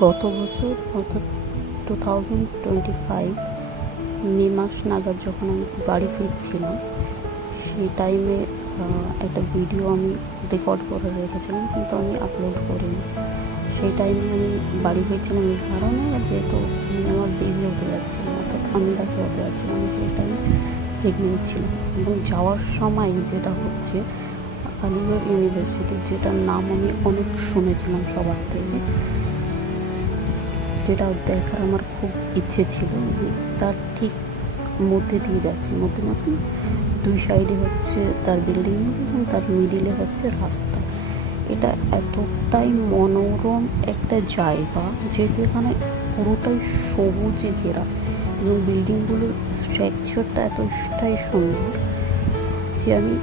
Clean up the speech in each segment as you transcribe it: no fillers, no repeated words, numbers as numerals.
গত বছর অর্থাৎ 2025 মে মাস নাগাদ যখন আমি বাড়ি ফিরছিলাম, সেই টাইমে একটা ভিডিও আমি রেকর্ড করে রেখেছিলাম, কিন্তু আমি আপলোড করিনি। সেই টাইমে আমি বাড়ি ফিরছিলাম এই কারণে, যেহেতু আমি আমার বেবি হতে যাচ্ছিলাম, অর্থাৎ আমি তাকে হতে যাচ্ছিলাম, আমি সেই টাইমে প্রেগনেন্ট ছিলাম। এবং যাওয়ার সময় যেটা হচ্ছে, আলিগড় ইউনিভার্সিটি, যেটার নাম আমি অনেক শুনেছিলাম সবার থেকে, যেটা দেখার আমার খুব ইচ্ছে ছিল, তার ঠিক মধ্যে দিয়ে যাচ্ছি, মধ্যে দুই সাইডে হচ্ছে তার বিল্ডিং এবং তার মিডিলে হচ্ছে রাস্তা। এটা এতটাই মনোরম একটা জায়গা, যেহেতু এখানে পুরোটাই সবুজে ঘেরা এবং বিল্ডিংগুলোর স্ট্রাকচারটা এতটাই সুন্দর যে আমি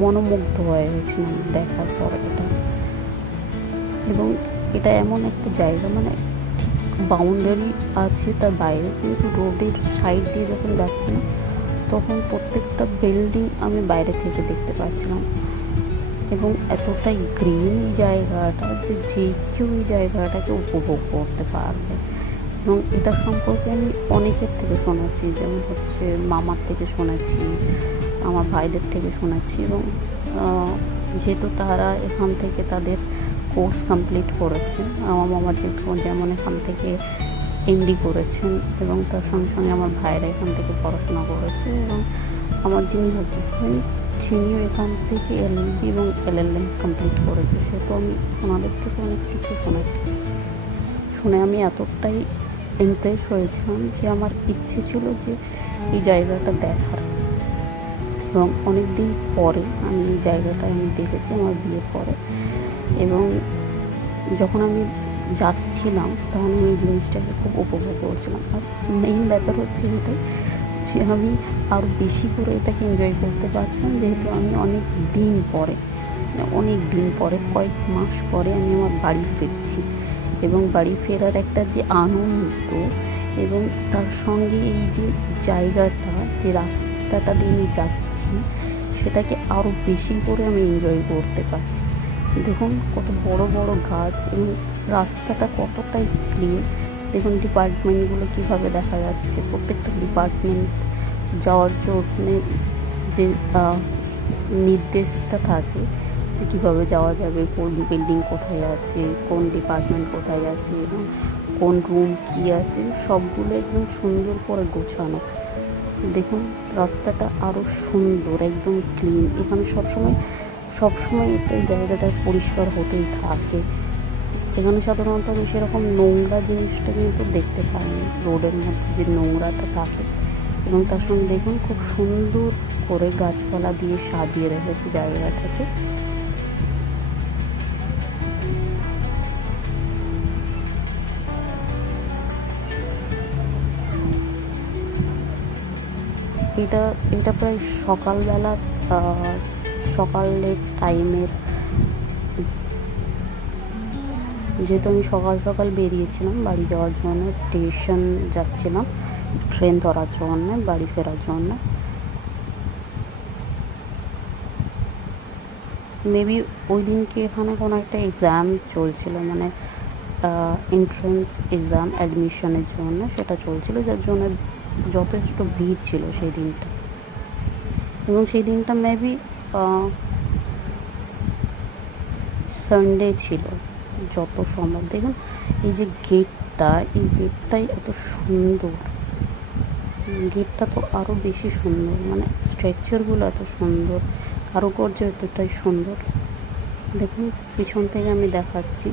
মনোমুগ্ধ হয়ে গেছিলাম দেখার পর এটা। এবং এটা এমন একটা জায়গা, মানে ঠিক বাউন্ডারি আছে তার বাইরে, কিন্তু রোডের সাইড দিয়ে যখন যাচ্ছিলাম তখন প্রত্যেকটা বিল্ডিং আমি বাইরে থেকে দেখতে পাচ্ছিলাম। এবং এতটাই গ্রিন এই জায়গাটা যে কেউ এই জায়গাটাকে উপভোগ করতে পারবে। এবং এটা সম্পর্কে আমি অনেকের থেকে শুনেছি, যেমন হচ্ছে মামার থেকে শুনেছি, আমার ভাইদের থেকে শুনেছি। এবং যেহেতু তারা এখান থেকে তাদের কোর্স কমপ্লিট করেছে, আমার মামা যেমন এখান থেকে এমডি করেছেন, এবং তার সঙ্গে সঙ্গে আমার ভাইরা এখান থেকে পড়াশোনা করেছে, এবং আমার যিনি হচ্ছেন তিনিও এখান থেকে এলএলবি এবং এলএলএম কমপ্লিট করেছে। সেহেতু আমি ওনাদের থেকে অনেক কিছু শুনে আমি এতটাই ইমপ্রেস হয়েছিলাম যে আমার ইচ্ছে ছিল যে এই জায়গাটা দেখার। এবং অনেক দিন পরে আমি এই জায়গাটা দেখেছি আমার বিয়ের পরে। এবং যখন আমি যাচ্ছিলাম তখন আমি এই জিনিসটাকে খুব উপভোগ করছিলাম। আর মেইন ব্যাপার হচ্ছে এটাই যে আমি আরও বেশি করে এটাকে এনজয় করতে পারছিলাম, যেহেতু আমি অনেক দিন পরে কয়েক মাস পরে আমি আমার বাড়ি ফিরছি। এবং বাড়ি ফেরার একটা যে আনন্দ, এবং তার সঙ্গে এই যে জায়গাটা, যে রাস্তাটা দিয়ে আমি যাচ্ছি, সেটাকে আরও বেশি করে আমি এনজয় করতে পারছি। দেখুন কত বড় বড় গাছ, এবং রাস্তাটা কতটাই ক্লিন। দেখুন ডিপার্টমেন্টগুলো কীভাবে দেখা যাচ্ছে, প্রত্যেকটা ডিপার্টমেন্ট যাওয়ার জন্য যে নির্দেশটা থাকে যে কীভাবে যাওয়া যাবে, কোন বিল্ডিং কোথায় আছে, কোন ডিপার্টমেন্ট কোথায় আছে, এবং কোন রুম কী আছে, সবগুলো একদম সুন্দর করে গোছানো। দেখুন রাস্তাটা আরও সুন্দর, একদম ক্লিন। এখানে সবসময় এই জায়গাটা পরিষ্কার হতেই থাকে। এখানে সাধারণত আমি সেরকম নোংরা জিনিসটা কিন্তু দেখতে পাইনি, রোডের মধ্যে যে নোংরাটা থাকে। এবং তার সঙ্গে দেখুন খুব সুন্দর করে গাছপালা দিয়ে সাজিয়ে রেখেছে জায়গাটাকে। এটা প্রায় সকালের টাইমের, যেহেতু আমি সকাল বেরিয়েছিলাম বাড়ি যাওয়ার জন্য, স্টেশন যাচ্ছিলাম ট্রেন ধরার জন্য, বাড়ি ফেরার জন্য। মেবি ওই দিনকে এখানে কোনো একটা এক্সাম চলছিল, মানে এন্ট্রান্স এক্সাম অ্যাডমিশনের জন্য সেটা চলছিল, যার জন্য যথেষ্ট ভিড় ছিল সেই দিনটা। এবং সেই দিনটা মেবি সানডে ছিল যত সম্ভব। দেখুন এই যে গেটটাই এত সুন্দর, গেটটা তো আরও বেশি সুন্দর, মানে স্ট্রাকচারগুলো এত সুন্দর, কারুকার্য এতটাই সুন্দর। দেখুন পিছন থেকে আমি দেখাচ্ছি।